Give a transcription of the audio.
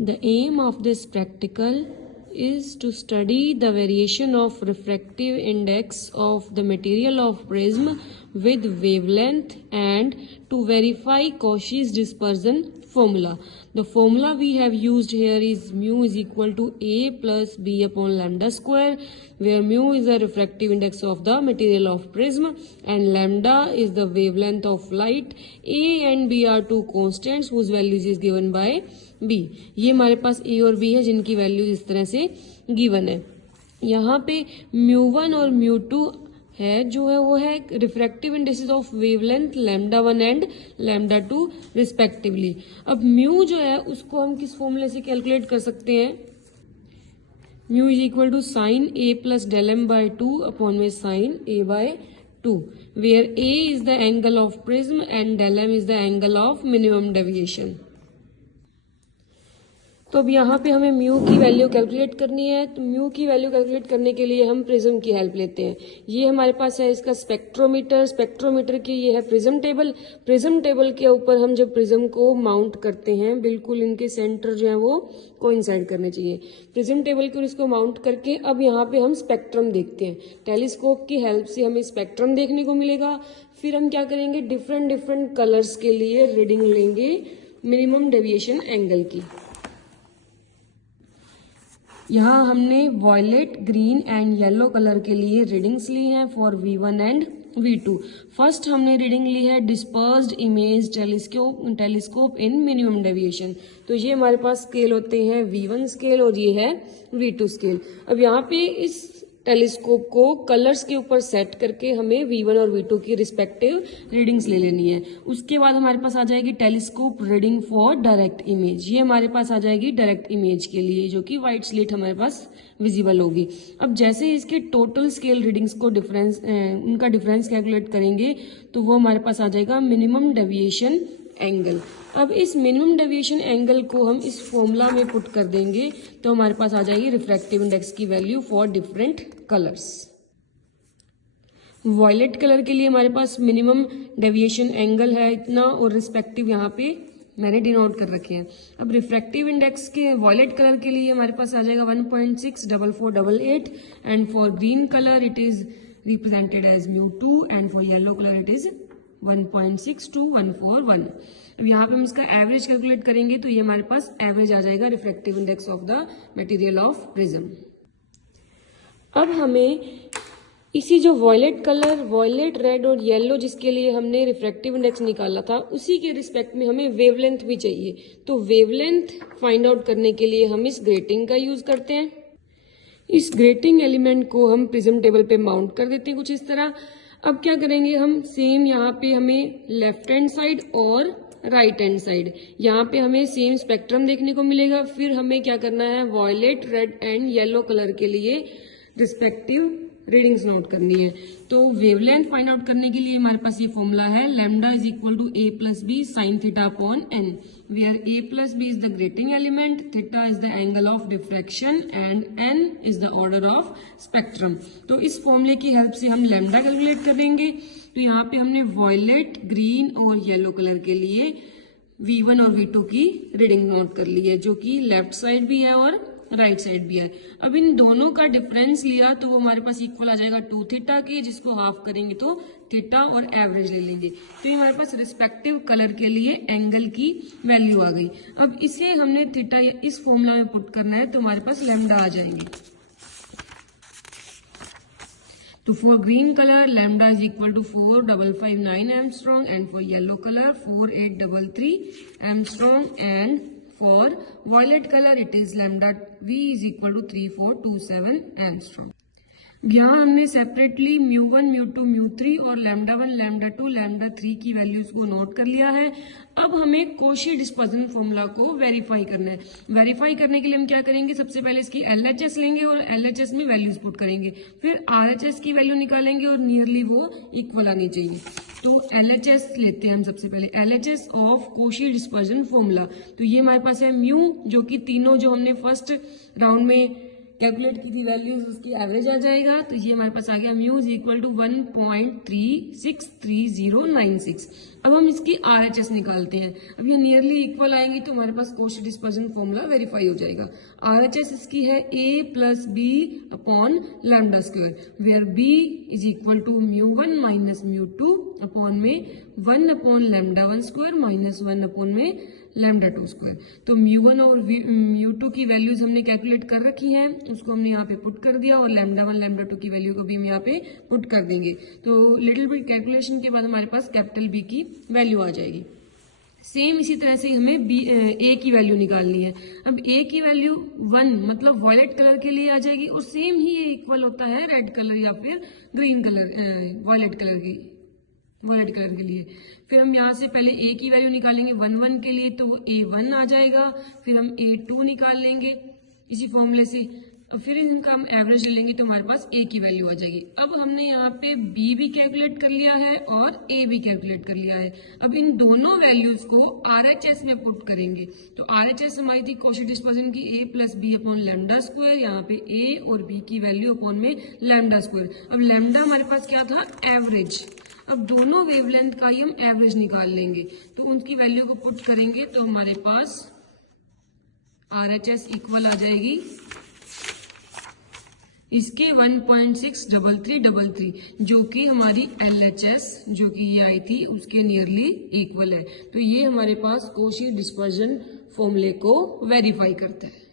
The aim of this practical is to study the variation of refractive index of the material of prism with wavelength and to verify Cauchy's dispersion formula. The formula we have used here is mu is equal to A plus B upon lambda square, where mu is the refractive index of the material of prism and lambda is the wavelength of light. A and B are two constants whose values is given by B. ये हमारे पास A और B है जिनकी values इस तरह से given है. यहाँ पे μ1 और μ2 है जो है वो है refractive indexes of wavelength lambda 1 and lambda 2 respectively. अब म्यू जो है उसको हम किस फॉर्मूले से कैलकुलेट कर सकते हैं? Mu is equal to sine A plus del M by 2 upon में sine A by 2, where A is the angle of prism and del M is the angle of minimum deviation. तो अब यहाँ पे हमें mu की value calculate करनी है. तो म्यू की वैल्यू कैलकुलेट करने के लिए हम प्रिज्म की हेल्प लेते हैं. ये हमारे पास है इसका स्पेक्ट्रोमीटर. स्पेक्ट्रोमीटर की ये है प्रिज्म टेबल. प्रिज्म टेबल के ऊपर हम जब प्रिज्म को माउंट करते हैं बिल्कुल इनके सेंटर जो है वो कोइंसाइड करने चाहिए. प्रिज्म टेबल के इसको माउंट करके अब यहाँ पे हम स्पेक्ट्रम देखते हैं. टेलीस्कोप की हेल्प से हमें स्पेक्ट्रम देखने को मिलेगा. फिर हम क्या करेंगे, डिफरेंट कलर्स के लिए रीडिंग लेंगे मिनिमम डेविएशन एंगल की. यहाँ हमने violet, green and yellow colour के लिए रीडिंग्स ली हैं for V1 and V2. First हमने रीडिंग ली है dispersed image telescope in minimum deviation. तो ये हमारे पास स्केल होते हैं V1 स्केल और ये है V2 स्केल. अब यहाँ पे इस टेलीस्कोप को कलर्स के ऊपर सेट करके हमें V1 और V2 की रिस्पेक्टिव रीडिंग्स ले लेनी है. उसके बाद हमारे पास आ जाएगी telescope reading for direct image. ये हमारे पास आ जाएगी डायरेक्ट इमेज के लिए जो कि व्हाइट स्लिट हमारे पास विजिबल होगी. अब जैसे ही इसके टोटल स्केल रीडिंग्स को उनका डिफरेंस कैलकुलेट करेंगे तो वो हमारे पास आ जाएगा मिनिमम डेविएशन एंगल. अब इस मिनिमम डेविएशन एंगल को हम इस फॉर्मूला में पुट कर देंगे तो हमारे पास आ जाएगी रिफ्रैक्टिव इंडेक्स की value for different colours. Violet colour के लिए हमारे पास मिनिमम डेविएशन एंगल है इतना और रिस्पेक्टिव यहाँ पे मैंने डिनोट कर रखे हैं. अब रिफ्रैक्टिव इंडेक्स के वॉयलेट कलर के लिए हमारे पास आ जाएगा 1.64488 and for green colour it is represented as μ2 and for yellow colour it is 1.62141. अब यहाँ पे हम इसका एवरेज कैलकुलेट करेंगे तो ये हमारे पास एवरेज आ जाएगा refractive index of the material of prism. अब हमें इसी जो वॉयलेट कलर, वॉयलेट, रेड और येलो जिसके लिए हमने रिफ्रैक्टिव इंडेक्स निकाला था उसी के रिस्पेक्ट में हमें वेवलेंथ भी चाहिए. तो वेवलेंथ फाइंड आउट करने के लिए हम इस ग्रेटिंग का यूज करते हैं. इस ग्रेटिंग एलिमेंट को हम प्रिज्म टेबल पे माउंट कर देते हैं कुछ इस तरह. अब क्या करेंगे हम, सेम यहाँ पे हमें लेफ्ट हैंड साइड और राइट हैंड साइड यहाँ पे हमें सेम स्पेक्ट्रम देखने को मिलेगा. फिर हमें क्या करना है, violet, red and yellow colour के लिए रिस्पेक्टिव रीडिंग्स नोट करनी है. तो वेवलेंथ फाइंड आउट करने के लिए हमारे पास ये फॉर्मूला है lambda is equal to A plus B sine theta upon n, where A plus B is the grating element, theta is the angle of diffraction and n is the order of spectrum. तो इस फॉर्मूले की help से हम lambda calculate करेंगे. तो यहाँ पे हमने वॉयलेट, ग्रीन और येलो कलर के लिए V1 और V2 की रीडिंग नोट कर ली है जो कि लेफ्ट साइड भी है और राइट साइड भी है. अब इन दोनों का डिफरेंस लिया तो वो हमारे पास इक्वल आ जाएगा 2 थीटा के, जिसको हाफ करेंगे तो थीटा और एवरेज ले लेंगे. तो ये हमारे पास रिस्पेक्टिव कलर के लिए एंगल की वैल्यू आ गई. अब इसे हमने थीटा इस फॉर्मूला में पुट करना है तो हमारे पास लैम्डा आ जाएंगे. तो for green colour lambda is equal to 4559 angstrom and for yellow colour 4833 angstrom and for violet color it is lambda V is equal to 3427 angstrom. यहाँ हमने सेपरेटली μ1, μ2, μ3 और λ1, λ2, λ3 की वैल्यूज को नोट कर लिया है. अब हमें कॉशी डिस्पर्जन फॉर्मूला को वेरीफाई करना है. वेरीफाई करने के लिए हम क्या करेंगे, सबसे पहले इसकी LHS लेंगे और LHS में वैल्यूज पुट करेंगे. फिर RHS की वैल्यू निकालेंगे और नियरली वो इक्वल आनी चाहिए. तो LHS लेते हैं हम सबसे पहले, LHS of Cauchy dispersion formula. तो ये हमारे पास है म्यू जो कि तीनों जो हमने फर्स्ट राउंड में कैलकुलेट की थी वैल्यूज, उसकी एवरेज आ जाएगा। तो ये हमारे पास आ गया म्यू इज इक्वल टू 1.363096। अब हम इसकी RHS निकालते हैं। अब ये नियरली इक्वल आएंगे तो हमारे पास कोशी डिस्पर्जन फॉर्मूला वेरीफाई हो जाएगा। RHS इसकी है A plus B upon lambda square, where B is equal to μ1 minus μ2 upon में 1 upon lambda 1 square minus 1 upon में लैम्डा 2 स्क्वायर। तो μ1 और μ2 की वैल्यूज हमने कैलकुलेट कर रखी हैं, उसको हमने यहाँ पे पुट कर दिया, और लैम्डा 1 लैम्डा 2 की वैल्यू को भी हम यहाँ पे पुट कर देंगे। तो लिटिल बिट कैलकुलेशन के बाद हमारे पास कैपिटल B की वैल्यू आ जाएगी। सेम इसी तरह से हमें A की वैल्यू निकालनी है। अब A की वैल्यू 1 मतलब वॉयलेट कलर के लिए आ जाएगी, और सेम ही ये इक्वल होता है रेड कलर या फिर ग्रीन कलर वॉयलेट कलर के लिए। फिर हम यहाँ से पहले A की वैल्यू निकालेंगे 1 के लिए, तो वो A1 आ जाएगा। फिर हम A2 निकाल लेंगे इसी फॉर्मूले से, और फिर इनका हम एवरेज ले लेंगे तो हमारे पास A की वैल्यू आ जाएगी। अब हमने यहाँ पे B भी कैलकुलेट कर लिया है और A भी कैलकुलेट कर लिया है। अब इन दोनों वैल्यूज को RHS में पुट करेंगे। तो RHS हमारी थी कोशी डिस्पर्जन की A plus B upon lambda square, यहाँ पे A और B की वैल्यू अपॉन में लैम्डा स्क्वायर। अब लैम्डा हमारे पास क्या था, एवरेज। अब दोनों वेवलेंथ का ही हम एवरेज निकाल लेंगे, तो उनकी वैल्यू को पुट करेंगे तो हमारे पास RHS इक्वल आ जाएगी इसके 1.63333, जो कि हमारी LHS जो कि ये आई थी उसके नियरली इक्वल है। तो ये हमारे पास कोशी डिस्पर्जन फॉर्मूले को वेरीफाई करता है।